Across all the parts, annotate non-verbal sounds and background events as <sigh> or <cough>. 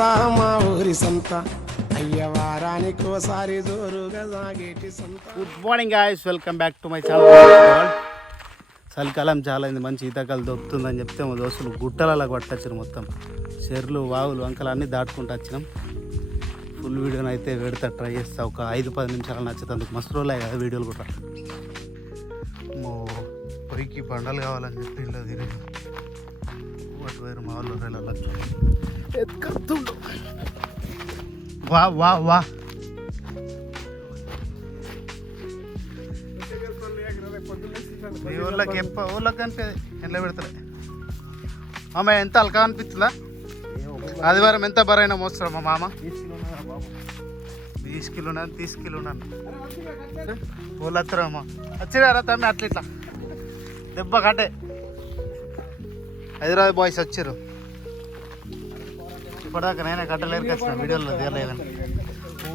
సంత మా ఊరి సంత. అయ్య వారానికి ఓసారి జోరుగా సాగేటి సంత. Good morning guys welcome back to my channel చలికాలం చాలా అయింది. మంచి ఈతకాలు దొరుకుతుందని చెప్తే మా దోస్తులు గుట్టలలో పట్టచ్చారు మొత్తం. చెర్లు వాగులు వంకలు అన్నీ దాటుకుంటూ వచ్చినాం. ఫుల్ వీడియోని అయితే పెడతా ట్రై చేస్తా. ఒక ఐదు పది నిమిషాలు నచ్చేందుకు మస్తు రోజులు కదా వీడియోలు కూడా. మో పొయ్యికి బండలు కావాలని చెప్పి ఇలా తిరిగి. అటు వేరు మా వాళ్ళు రైలు ఎత్తుకుంటుండు వా వా వా. మీ ఊళ్ళకి ఎప్ప ఊళ్ళకి కనిపి ఎండ్లో పెడతలే. మామ ఎంత అలకా అనిపిస్తుందా ఆదివారం ఎంత బరైనా మోస్తారా మా మామ? తీసుకిలున్నాను తీసుకిలున్నాను ఊళ్ళు వస్తారమ్మా వచ్చిరారా తమ్మి అట్లా ఇట్లా? దెబ్బ కట్టే హైదరాబాద్ బాయ్స్ వచ్చారు ఇప్పటిదాకా నేనే కట్టలేరు వచ్చిన వీడియోలో తీయలేదని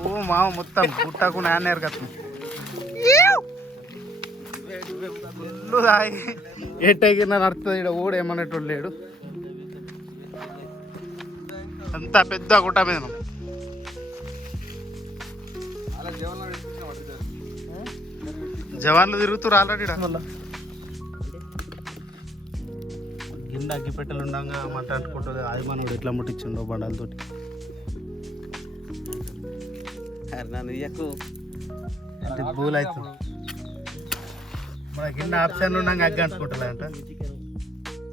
ఓ మామ మొత్తం పుట్టకు నాన్న ఎరగచ్చు ఇల్లు తాగి. ఎట్టగిన నడుస్తుంది ఇక్కడ ఊడు ఏమనేటోడు లేడు. అంత పెద్ద గుట్ట మీద. జవాన్లు తిరుగుతురు ఆల్రెడీ గిన్నె అగ్గి పెట్టెలు ఉండగా మంట అంటుకుంటుంది అది మనోడు ఎట్లా ముట్టించిండో బండాలతోటి. అంటే భూలు అవుతుంది మన గిన్నె ఆప్షన్ ఉండగా అగ్గి అంటుకుంటుంది అంట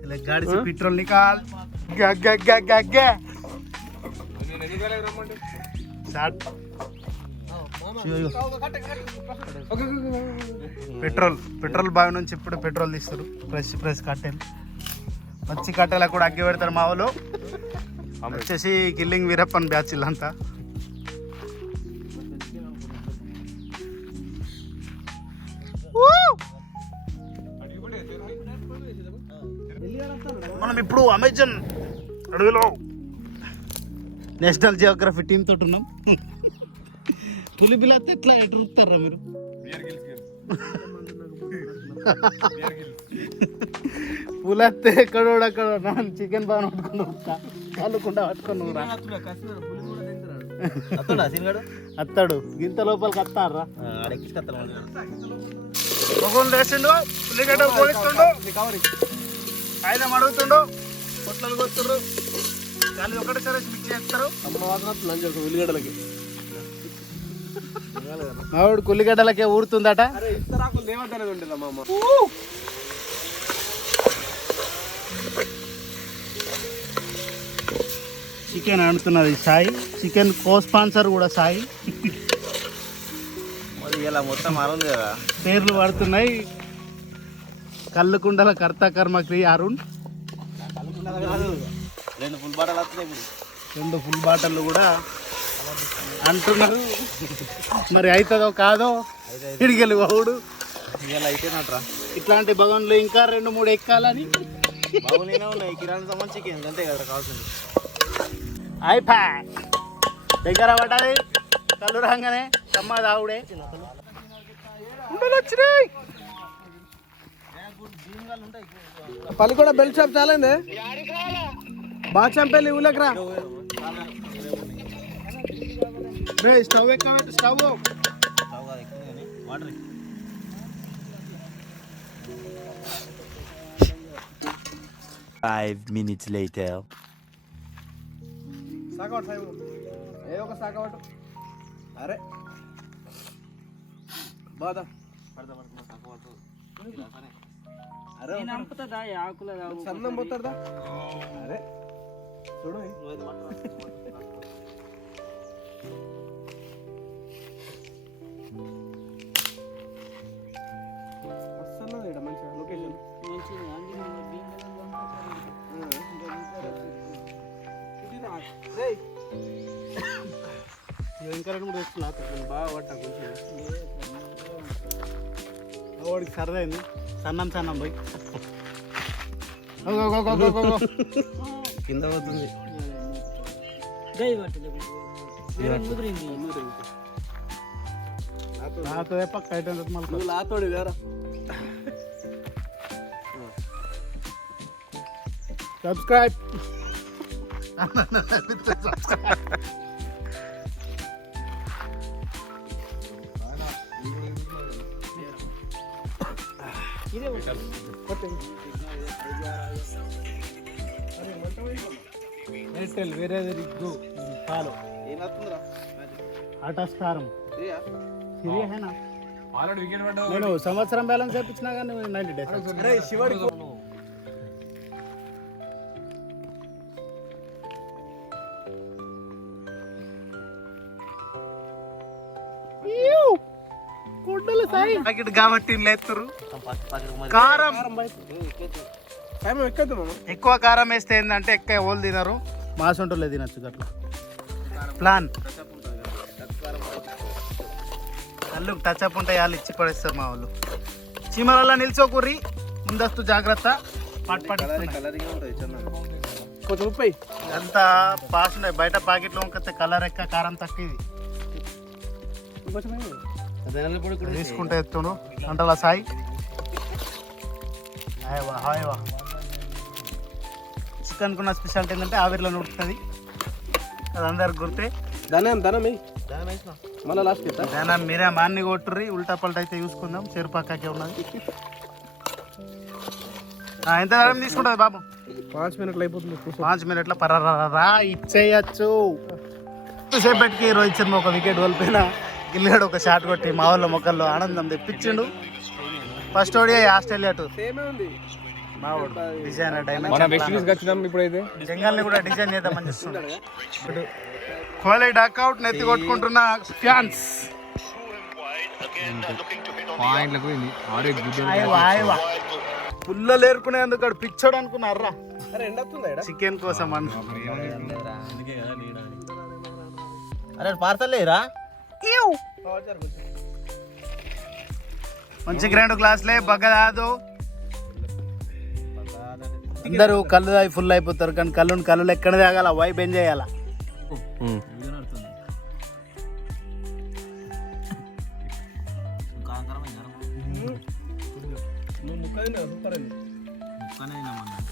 ఇలా గాడిసి పెట్రోల్ నికాల్ స్టార్ట్ పెట్రోల్ పెట్రోల్ బావి నుంచి ఇప్పుడు పెట్రోల్ తీస్తారు ఫ్రెష్ ఫ్రెష్ కట్టెలు మంచి కట్టెలకు కూడా అగ్గి పెడతారు మా వాళ్ళు వచ్చేసి కిల్లింగ్ వీరప్పన్ బ్యాచ్ అంతా మనం ఇప్పుడు అమెజాన్ అడవిలో నేషనల్ జియోగ్రఫీ టీమ్ తోటి ఉన్నాం. పులి పిల్లతే ఎట్లా ఎటు రుకుతారా మీరు? <laughs> పులత్తే ఎక్కడో అక్కడ చికెన్ బాగా పట్టుకుని ఉరుకుతా కాలుకుండా పట్టుకొని అత్తాడు గింత లోపలికి వస్తారా వేసిండు ఉల్లిగడ్డ ఆయన పొట్లలు ఒకటేసారి మిక్స్ చేస్తారు. ఉల్లిగడ్డలకి. మావిడు కుల్లిగడ్డలకే ఊరుతుందట. చికెన్ ఆడుతున్నది సాయి. చికెన్ కో స్పాన్సర్ కూడా సాయి. ఇలా మొత్తం మారుంది కదా. పేర్లు పడుతున్నాయి. కళ్ళు కుండల కర్త కర్మ క్రియ అరుణ్. రెండు ఫుల్ బాటలు వస్తున్నాయి రెండు ఫుల్ బాటలు కూడా అంటున్నారు. మరి అవుతుందో కాదో ఇడిగలు వాడు ఇలా అయిపోయినట్రా. ఇట్లాంటి భవన్లు ఇంకా రెండు మూడు ఎక్కాలని. బాగునే ఉన్నాయి? కిరాణా సామాన్ చికెన్ అంతే కదా కావాల్సింది. అయిపా దగ్గర పడ్డది. కళ్ళు రాగానే కమ్మ దావుడే వచ్చినాయి పల్లి కూడా బెల్ట్ షాప్ చాలండి బాచంపల్లి ఊళ్ళకి రా. Stove ఎక్కబెట్టు stove. స్టవ్ కాదు ఎక్కువ వాటర్ Five minutes later. సాగవట్ సాయి ఏ ఒక సాగవట్ అరే బాధ అరే సన్నం పోతాడా అరే చూడు ఇంకా రెండు బాగా పట్టా కొంచెం వాడికి సరదైంది సన్నం సన్నం పోయి కింద పోతుంది నాతో పక్క ఐటమ్ మళ్ళీ నువ్వు లాతోడు సబ్స్క్రైబ్ సబ్స్క్రైబ్ ఎయిర్టెల్ వేరే ఫాలో వస్తుందిరా ఆటస్కారం ఇదియా? సిరియహేనా నేను సంవత్సరం బ్యాలెన్స్ చేయించినా కానీ నైన్టీ డేస్ ప్యాకెట్ కాబట్టి లేతురు కారం. ఎక్కువ కారం వేస్తే ఏంటంటే ఎక్కువ ఓళ్ళు తినరు. మాసంటోళ్ళే తినచ్చు గట్లా. ప్లాన్. కళ్ళు టచ్ అప్ ఉంటాయి వాళ్ళు ఇచ్చి పడేస్తారు మా వాళ్ళు. చీమలలో నిల్చోకూరి ముందస్తు జాగ్రత్త. పట్ పట్ కొంచెం ఉప్పై అంతా పాస్ ఉన్నాయి. బయట ప్యాకెట్లో ఉంటే కలర్ ఎక్క కారం తక్కువ ఇది. తీసుకుంటే ఎత్తును. అంటలా సాయి? చికెన్ కున్న స్పెషాలిటీ ఏంటంటే ఆవిరిలో ఉడుకుతుంది అది అందరికి గుర్తే. ధనం ధనం మళ్ళీ లాస్ట్ దాని మీరే మాన్ని కొట్టుర్రి. ఉల్టా పల్టా అయితే చూసుకుందాం చెరుపక్కకే ఉన్నది. ఆ, ఎంత టైం తీసుకుంటుంది బాబు? పాంచ్ మినిట్లు అయిపోతుంది పాంచ్ మినిట్ల పర్రా ఇచ్చేయచ్చు. సేపటికి రోహిత్ శర్మ ఒక వికెట్ కోల్పోయిన? గిల్లాడు ఒక షాట్ కొట్టి మా వాళ్ళ మొక్కల్లో ఆనందం తెప్పించిండు. ఫస్ట్ ఓడియా ఆస్ట్రేలియా టు సేమే ఉంది. మా వాడు డిజైన్ మన వెస్ట్ ఇండీస్ వచ్చినాం ఇప్పుడైతే. జంగల్ని కూడా డిజైన్ చేద్దామని చూస్తున్నాడు కోహ్లీ డక్అవుట్ నెత్తి కొట్టుకుంటున్న ఫ్యాన్స్ పాయింట్లకు పోయింది ఆడే పుల్లలు ఏరుకునేందుకు వాడు పిచ్చోడు అనుకున్నారా? చికెన్ కోసం అన్న. అరే పార్సల్ లేరా మంచి గ్రైండ్ గ్లాసులే బగ్గదాదు అందరూ కళ్ళు తాగి ఫుల్ అయిపోతారు కానీ కళ్ళు కళ్ళు ఎక్కడ తాగాల వైబ్ ఏం చేయాల?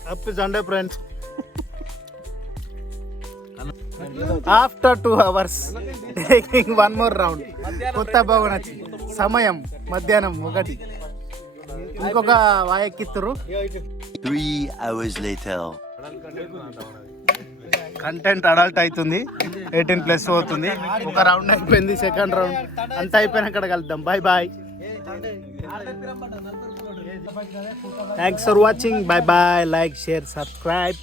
Happy Sunday friends after two hours taking one more round కొత్త భవన్ సమయం మధ్యాహ్నం ఒకటి. ఇంకొక వాయెక్కిత్తురు Three hours later. Content adult అవుతుంది. ఎయిటీన్ ప్లస్ అవుతుంది. ఒక రౌండ్ అయిపోయింది సెకండ్ రౌండ్ అంతా అయిపోయినాక కలుద్దాం. Bye bye thanks for watching bye bye like share subscribe